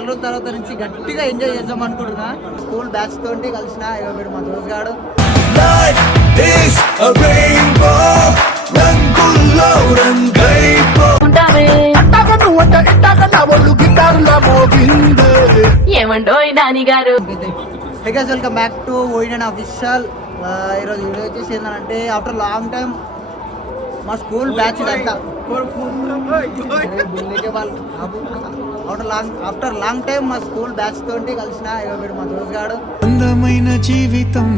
చాలా రోజుల తర్వాత నుంచి గట్టిగా ఎంజాయ్ చేద్దాం అనుకుంటున్నా. స్కూల్ బ్యాచ్ తోటి కలిసిన వీడు మా దోస్త్ గాడు. Welcome back to wine official. ఈరోజు వీడియో వచ్చేసి ఏంటంటే ఆఫ్టర్ లాంగ్ టైం మా స్కూల్ బ్యాచ్ ఇదంతా ఆఫ్టర్ లాంగ్ టైం మా స్కూల్ బ్యాచ్ తోటి కలిసిన వీడు మా దోస్త్ గాడు. అందమైన జీవితం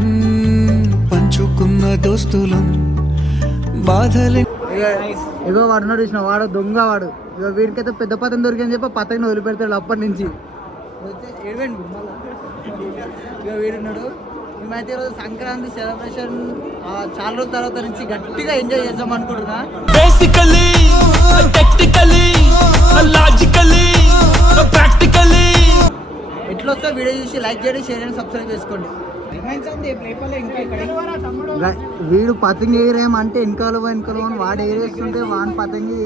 పంచుకున్న దోస్తులం బాధలే. ఇగో వాడు చూసిన వాడు దొంగ వాడు. ఇక వీడికైతే పెద్ద పతంగి దొరికిందని చెప్పి పతంగిని వదిలిపెడతాడు అప్పటి నుంచి. ఇక వీడున్నాడు. మేమైతే ఈరోజు సంక్రాంతి సెలబ్రేషన్ చాలా రోజుల తర్వాత నుంచి గట్టిగా ఎంజాయ్ చేద్దాం అనుకుంటున్నా. బేసికల్లీ టెక్నికల్లీ లాజికల్లీ ప్రాక్టికల్లీ ఎట్లా వస్తే వీడియో చూసి లైక్ చేయండి, షేర్ చేయండి, సబ్స్క్రైబ్ చేసుకోండి. వీడు పతంగి ఎగిరేమంటే వెనకాల అని వాడు ఎగిరేస్తుంటే వాని పతంగి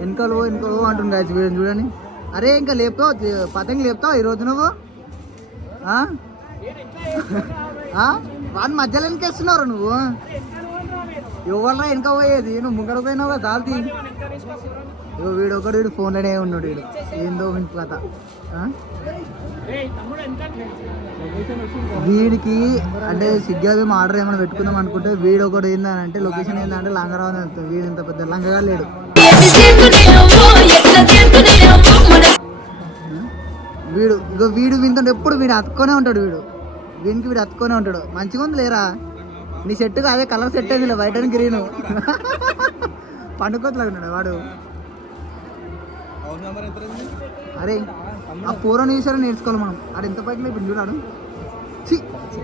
వెనకాలో అంటుంది గాయస్. వీడు చూడండి. అరే ఇంకా లేపుతావు పతంగి లేపుతావు ఈరోజు నువ్వు? వాడిని మధ్యలో వెనకేస్తున్నారు నువ్వు. ఎవరన్నా వెనక పోయేది, నువ్వు ముంగడ పోయినావు కదా దాల్తీ. వీడు ఫోన్లోనే ఉన్నాడు. వీడు ఏందో ఇంటి కథ. వీడికి అంటే సిగ్గావేమో ఆర్డర్ ఏమైనా పెట్టుకుందాం అనుకుంటే వీడు ఒకటి ఏంటంటే లొకేషన్ ఏంటంటే లంగరావు అని వెళ్తాడు. వీడు ఇంత పెద్ద లంగగా లేడు. వీడు వింటుంటే ఎప్పుడు వీడు అతుక్కొనే ఉంటాడు. వీడికి అతుక్కొనే ఉంటాడు. మంచిగా ఉంది లేరా నీ సెట్గా? అదే కలర్ సెట్ అయింది వైట్ అండ్ గ్రీన్. పండుకోతలాగా ఉన్నాడు వాడు. అరే ఆ పూర్వం నిమిషాలు నేర్చుకోవాలి మనం. ఆడు ఎంత పైకి ఇప్పుడు చూడాడు.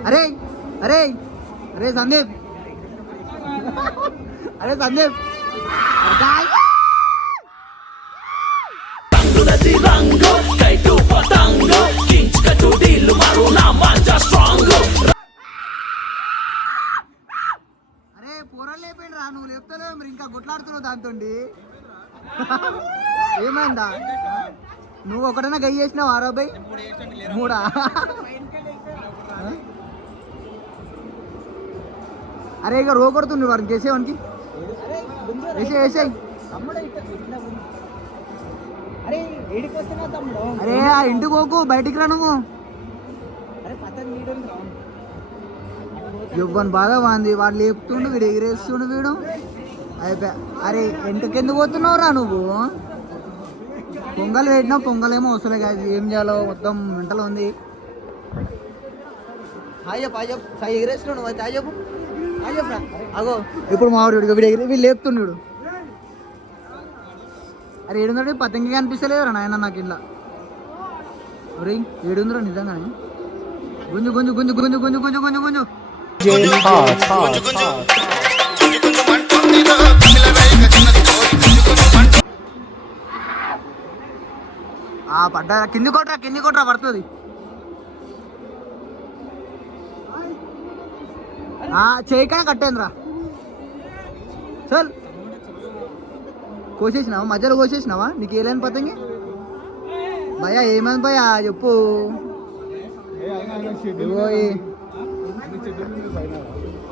అరే అరే అరే సందీప్, అరే సందీప్ అరే పూర్వం లేపోయింది రా. నువ్వు లేపుతావు మీరు ఇంకా గుట్లాడుతున్నావు దాంతో. ఏమైందా? నువ్వు ఒకటైనా గై చేసినావు 63? అరే ఇక రో కొడుతుంది వాడికి చేసేవానికి. వేసేయి. అరే ఆ ఇంటికి పోకు, బయటికి రా నువ్వు. ఇవ్వని బాగా బాగుంది. వాడు లేపుతుండు, వీడు ఎగిరేస్తుండు. వీడు అయిపోయా. అరే ఎంతకెందుకు పోతున్నావు రా నువ్వు? పొంగల్ పెట్టినావు, పొంగల్ ఏమో వస్తలే కాదు. ఏం చేయాలో మొత్తం వెంటలో ఉంది. సాయి ఎగిరేస్తున్నాడు నువ్వు. అయితే చెప్పు చెప్పరా. అగో ఇప్పుడు మా వాడు వీడు లేపుతున్నాడు. అరే ఏడుందంటే పతంగి కనిపిస్తలేదురా నాయన నాకు ఇలా. ఒరే ఏడుందిరా నిజంగానే. గుంజు గుంజు గుంజు గుంజు గుంజు గుంజు గుంజు గుంజు పడ్డా. కింది కొట్రా పడుతుంది. చేయకనే కట్టేంద్రా. చల్ కోసేసినావా? మధ్యలో కోసేసినావా? నీకు ఏలేని పతంగి భయ్యా? ఏమైంది భయ్యా చెప్పు.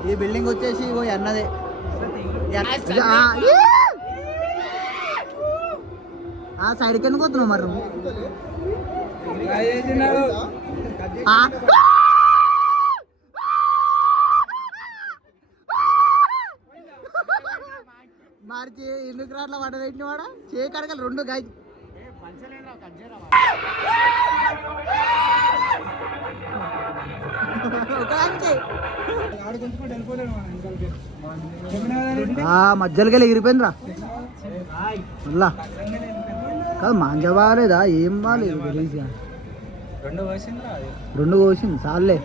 ఈ బిల్డింగ్ వచ్చేసి అన్నదే. సైడ్కి ఎందుకు వస్తున్నావు మరి? మార్చి ఎందుకు రాట్లా వాడ పెట్టిన వాడ చేయి కడగలు 2 గాయ. మధ్యలోకి ఎగిరిపోయింది రా మళ్ళా. కాదు మాంజ బాగాలేదా? ఏం బాగాలేదు. గలీజ్గా 2 కోసింది చాలే.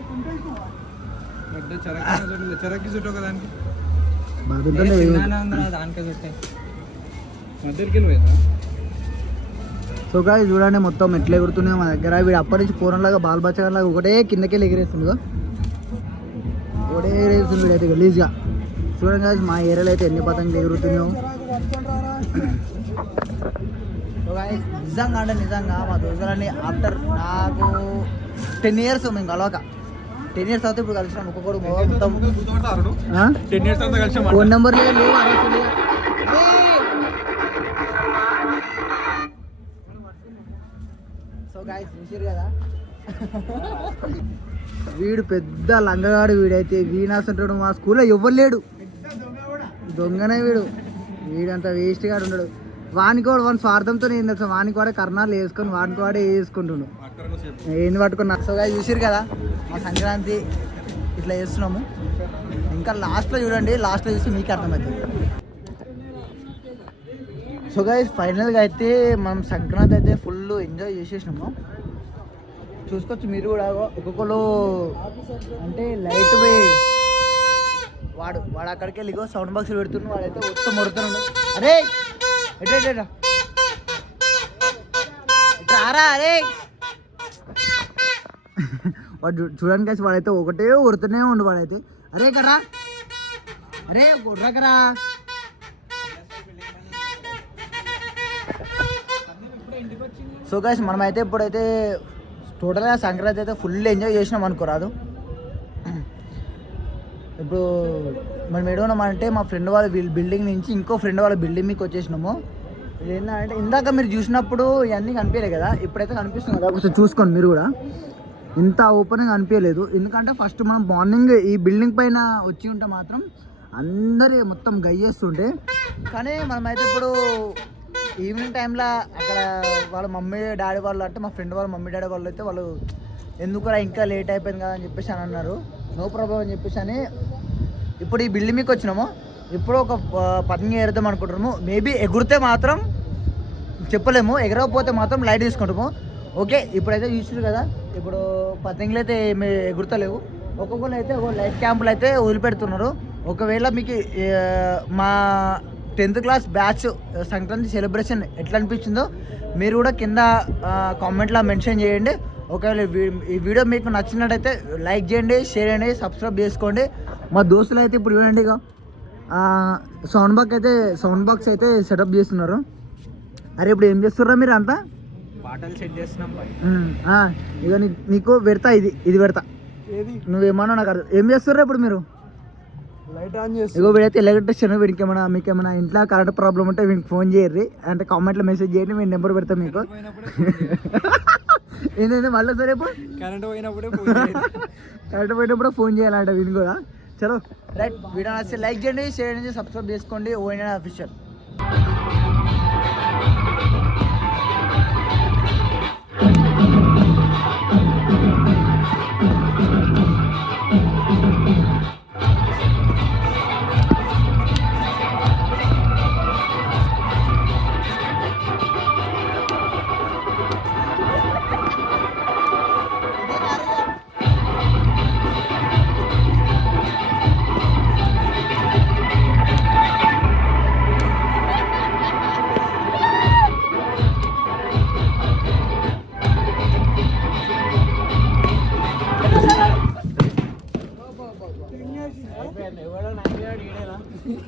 సో గాయ్ చూడండి మొత్తం ఎట్లా ఎగురుతున్నాయి మా దగ్గర. వీడు అప్పటి నుంచి పూరంలాగా బాల్ బచ్చగాలాగా ఒకటే కిందకెళ్ళి ఎగిరేస్తుంది. ఒకటే ఎగిరేస్తుంది వీడైతే గలీజ్గా. చూడండి గాయస్ మా ఏరియాలో అయితే ఎన్ని పతంగులు ఎగురుతున్నాయో. సో guys, నిజంగా అంటే నిజంగా మా దోస్తులని ఆఫ్టర్ నాకు 10 years మేము కలవక 10 years అవుతే ఇప్పుడు కలిసినాం ఒక్కొక్కడు మొత్తం 10 years అంతా కలిసి ఫోన్ నెంబర్ లేవు అసలు. సో గాయస్ చూసారు కదా వీడు పెద్ద లంగగాడు వీడైతే వీణాసంటాడు మా స్కూల్లో ఎవ్వరు లేడు దొంగనే వీడంతా వేస్ట్ గాడు ఉన్నాడు వానికి వాడు వాని స్వార్థంతో ఏం తెలుసు వానికి వాడే కర్ణాలు వేసుకొని వానికి వాడే వేసుకుంటుండు ఏంది పట్టుకున్నా. సో గాయస్ చూసారు కదా మా సంక్రాంతి ఇట్లా చేస్తున్నాము ఇంకా లాస్ట్లో చూడండి లాస్ట్లో చూసి మీకు అర్థమవుతుంది. సో గైస్ ఫైనల్గా అయితే మనం సంక్రాంతి అయితే ఫుల్ ఎంజాయ్ చేసేసినాము చూసుకోవచ్చు మీరు కూడా. ఒక్కొక్కరు అంటే లైట్ వాడు అక్కడికి వెళ్ళి సౌండ్ బాక్స్ పెడుతున్నాడు వాడైతే మొత్తం మొడుతున్నాడు. అరే ఎట్లా రారా అరే వాడు చూడండి కలిసి వాడైతే ఒకటే కొడుతూనే ఉండు వాడైతే. అరే కర్రా అరే కొడ్రాకరా. సో గైస్ మనమైతే ఇప్పుడైతే టోటల్గా సంక్రాంతి అయితే ఫుల్ ఎంజాయ్ చేసినాం అనుకోరాదు. ఇప్పుడు మనం ఏడున్నామంటే మా ఫ్రెండ్ వాళ్ళ బిల్డింగ్ నుంచి ఇంకో ఫ్రెండ్ వాళ్ళ బిల్డింగ్ మీకు వచ్చేసినాము. ఇది ఏంటంటే ఇందాక మీరు చూసినప్పుడు ఇవన్నీ కనిపించలేదు కదా, ఇప్పుడైతే కనిపిస్తుంది కదా ఒకసారి చూసుకోండి మీరు కూడా. ఇంత ఓపెన్గా అనిపించలేదు ఎందుకంటే ఫస్ట్ మనం మార్నింగ్ ఈ బిల్డింగ్ పైన వచ్చి ఉంటే మాత్రం అందరి మొత్తం గయ్యేస్తుంటే, కానీ మనమైతే ఇప్పుడు ఈవినింగ్ టైంలో అక్కడ వాళ్ళ మమ్మీ డాడీ వాళ్ళు అంటే మా ఫ్రెండ్ వాళ్ళ మమ్మీ డాడీ వాళ్ళు అయితే వాళ్ళు ఎందుకు ఇంకా లేట్ అయిపోయింది కదా అని చెప్పేసి అని అన్నారు. నో ప్రాబ్లం అని చెప్పేసి అని ఇప్పుడు ఈ బిల్డింగ్ మీకు వచ్చినాము. ఇప్పుడు ఒక పతంగి ఎగురుదాం అనుకుంటున్నాము. మేబీ ఎగురితే మాత్రం చెప్పలేము, ఎగరకపోతే మాత్రం లైట్ తీసుకుంటాము. ఓకే ఇప్పుడైతే చూసారు కదా ఇప్పుడు పతంగులు అయితే ఏమి ఎగురుతలేవు. ఒక్కొక్కరు అయితే ఒక లైట్ క్యాంపులు అయితే వదిలిపెడుతున్నారు. ఒకవేళ మీకు మా 10th class batch Sankranti celebration ఎట్లా అనిపించిందో మీరు కూడా కింద కామెంట్లో మెన్షన్ చేయండి. ఒకవేళ ఈ వీడియో మీకు నచ్చినట్టయితే లైక్ చేయండి, షేర్ చేయండి, సబ్స్క్రైబ్ చేసుకోండి. మా దోస్తులు అయితే ఇప్పుడు చూడండి ఇక సౌండ్ బాక్స్ అయితే సెటప్ చేస్తున్నారు. అరే ఇప్పుడు ఏం చేస్తున్నారా మీరు అంతా? పాటలు సెట్ చేస్తున్నాం. ఇక నీకు పెడతా ఇది పెడతా నువ్వేమన్నా నాకు అర్థం. ఏం చేస్తున్నారా ఇప్పుడు మీరు? లైట్ ఆన్ చేసి ఇగో వీడైతే ఎలక్ట్రిషియన్. వీడికి ఏమైనా మీకు ఏమైనా ఇంట్లో కరెంట్ ప్రాబ్లం ఉంటే వీడికి ఫోన్ చేయర్రి, అంటే కామెంట్లో మెసేజ్ చేయండి, మేము నెంబర్ పెడతాం మీకు. ఏంటంటే మళ్ళీ సరే ఇప్పుడు కరెంట్ పోయినప్పుడు ఫోన్ చేయాలంట వీని కూడా. చలో రైట్, వీడియో నచ్చితే లైక్ చేయండి, షేర్ చేయండి, సబ్స్క్రైబ్ చేసుకోండి. ఓఎన్ఎన్ అఫీషియల్.